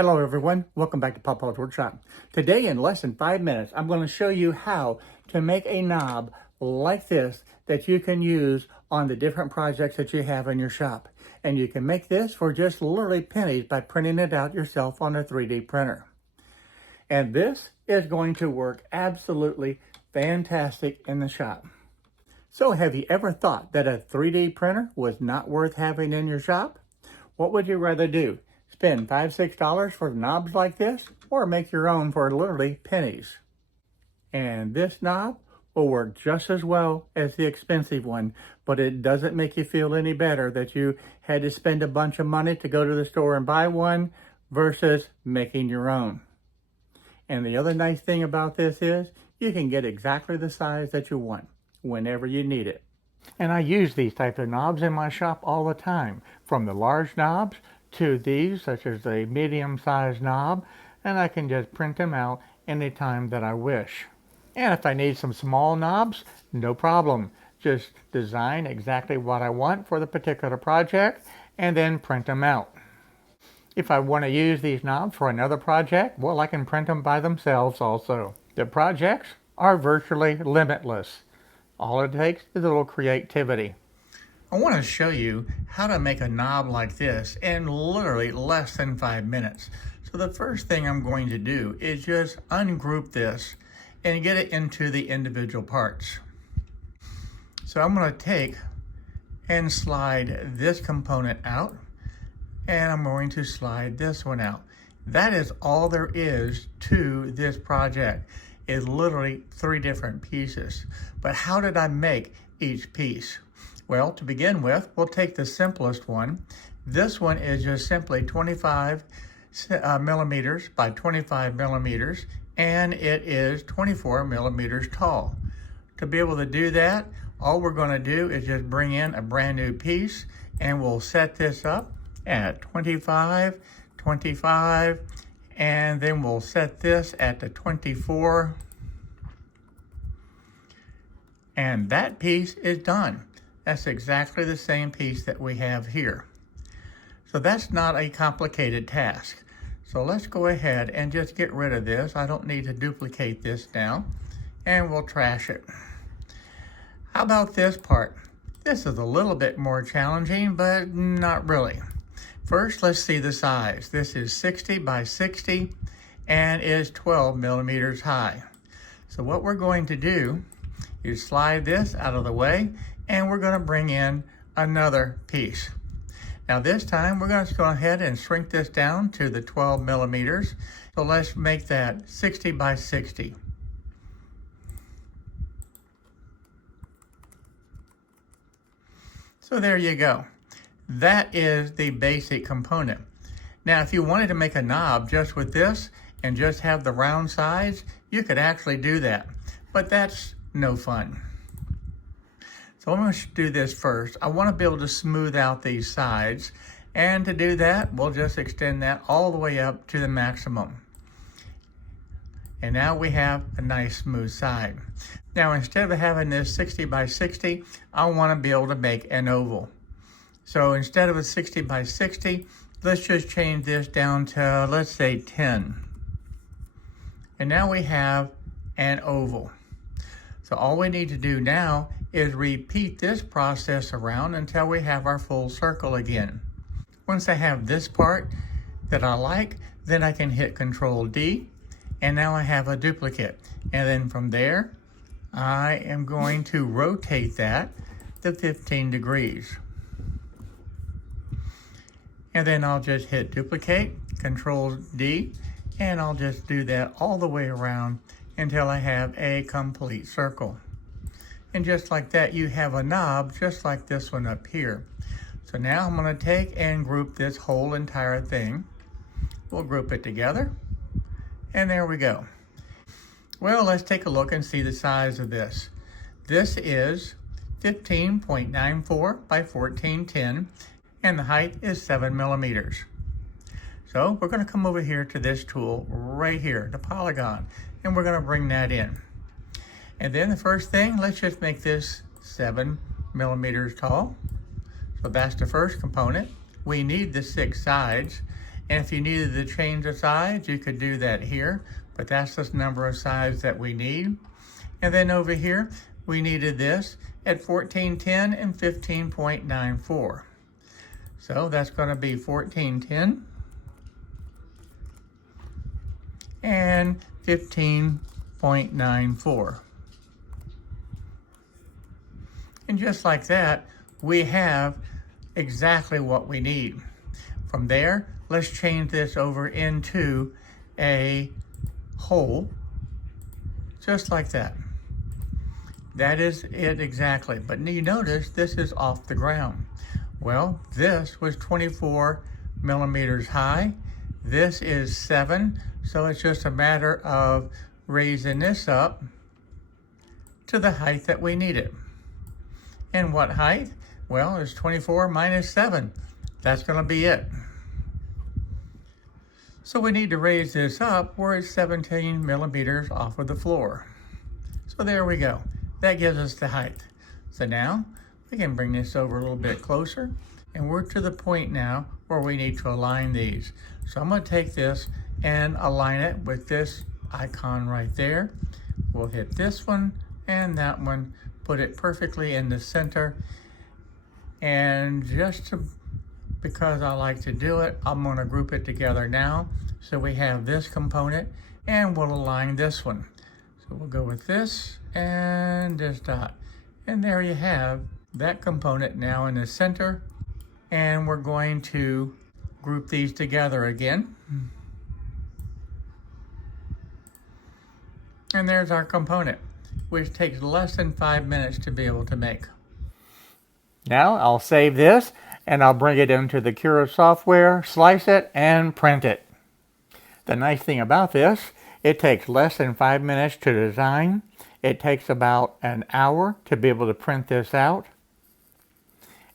Hello everyone, welcome back to Papa's Workshop. Today in less than 5 minutes, I'm going to show you how to make a knob like this that you can use on the different projects that you have in your shop. And you can make this for just literally pennies by printing it out yourself on a 3D printer. And this is going to work absolutely fantastic in the shop. So have you ever thought that a 3D printer was not worth having in your shop? What would you rather do? Spend $5, $6 for knobs like this, or make your own for literally pennies? And this knob will work just as well as the expensive one, but it doesn't make you feel any better that you had to spend a bunch of money to go to the store and buy one versus making your own. And the other nice thing about this is you can get exactly the size that you want whenever you need it. And I use these types of knobs in my shop all the time, from the large knobs to these, such as a medium-sized knob, and I can just print them out anytime that I wish. And if I need some small knobs, no problem. Just design exactly what I want for the particular project and then print them out. If I want to use these knobs for another project, well, I can print them by themselves also. The projects are virtually limitless. All it takes is a little creativity. I want to show you how to make a knob like this in literally less than 5 minutes. So the first thing I'm going to do is just ungroup this and get it into the individual parts. So I'm going to take and slide this component out, and I'm going to slide this one out. That is all there is to this project. It's literally 3 different pieces. But how did I make each piece? Well, to begin with, we'll take the simplest one. This one is just simply 25 millimeters by 25 millimeters, and it is 24 millimeters tall. To be able to do that, all we're going to do is just bring in a brand new piece, and we'll set this up at 25, 25, and then we'll set this at the 24, and that piece is done. That's exactly the same piece that we have here. So that's not a complicated task. So let's go ahead and just get rid of this. I don't need to duplicate this now, and we'll trash it. How about this part? This is a little bit more challenging, but not really. First, let's see the size. This is 60 by 60 and is 12 millimeters high. So what we're going to do is slide this out of the way, and we're going to bring in another piece. Now this time we're going to go ahead and shrink this down to the 12 millimeters. So let's make that 60 by 60. So there you go. That is the basic component. Now if you wanted to make a knob just with this and just have the round sides, you could actually do that, but that's no fun. So I'm going to do this first. I want to be able to smooth out these sides, and to do that, we'll just extend that all the way up to the maximum. And now we have a nice smooth side. Now instead of having this 60 by 60, I want to be able to make an oval. So instead of a 60 by 60, let's just change this down to, let's say 10. And now we have an oval. So all we need to do now is repeat this process around until we have our full circle again. Once I have this part that I like, then I can hit Control D, and now I have a duplicate. And then from there, I am going to rotate that to 15 degrees. And then I'll just hit duplicate, Control D, and I'll just do that all the way around until I have a complete circle. And just like that, you have a knob just like this one up here. So now I'm going to take and group this whole entire thing. We'll group it together, and there we go. Well, let's take a look and see the size of this. This is 15.94 by 1410, and the height is 7 millimeters. So we're going to come over here to this tool right here, the polygon, and we're going to bring that in. And then the first thing, let's just make this 7 millimeters tall. So that's the first component. We need the 6 sides, And if you needed to change the size, you could do that here, but that's the number of sides that we need. And then over here, we needed this at 1410 and 15.94. So that's going to be 1410 and 15.94. And just like that, we have exactly what we need. From there, let's change this over into a hole, just like that. That is it exactly. But you notice this is off the ground. Well, this was 24 millimeters high. This is 7, so it's just a matter of raising this up to the height that we need it. And what height? Well, it's 24 minus 7. That's going to be it. So we need to raise this up where it's 17 millimeters off of the floor. So there we go. That gives us the height. So now we can bring this over a little bit closer, and we're to the point now where we need to align these. So I'm going to take this and align it with this icon right there. We'll hit this one and that one, put it perfectly in the center. And because I like to do it, I'm going to group it together now. So we have this component, and we'll align this one. So we'll go with this and this dot. And there you have that component now in the center. And we're going to group these together again. And there's our component, which takes less than 5 minutes to be able to make. Now I'll save this and I'll bring it into the Cura software, slice it, and print it. The nice thing about this, it takes less than 5 minutes to design. It takes about an hour to be able to print this out.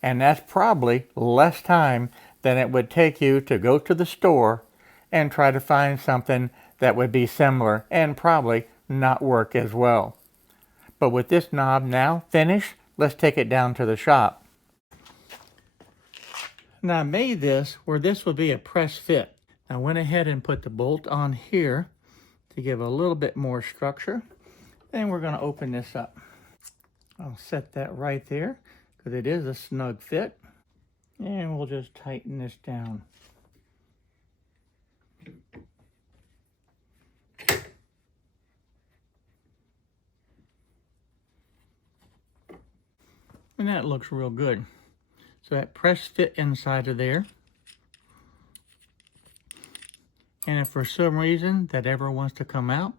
And that's probably less time than it would take you to go to the store and try to find something that would be similar and probably not work as well. But with this knob now finished, let's take it down to the shop. Now I made this where this would be a press fit. I went ahead and put the bolt on here to give a little bit more structure. Then we're going to open this up. I'll set that right there because it is a snug fit. And we'll just tighten this down. And that looks real good. So that press fit inside of there. And if for some reason that ever wants to come out,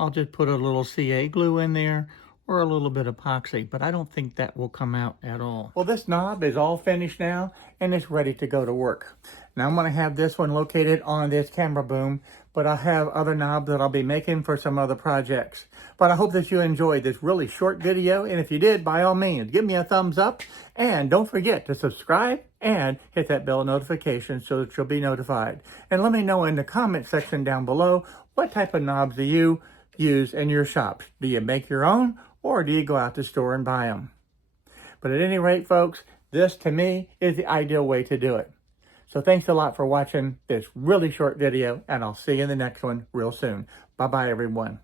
I'll just put a little CA glue in there or a little bit of epoxy, but I don't think that will come out at all. Well, this knob is all finished now and it's ready to go to work. Now I'm gonna have this one located on this camera boom, but I have other knobs that I'll be making for some other projects. But I hope that you enjoyed this really short video, and if you did, by all means, give me a thumbs up, and don't forget to subscribe and hit that bell notification so that you'll be notified. And let me know in the comment section down below, what type of knobs do you use in your shop? Do you make your own, or do you go out to the store and buy them? But at any rate, folks, this to me is the ideal way to do it. So thanks a lot for watching this really short video, and I'll see you in the next one real soon. Bye-bye, everyone.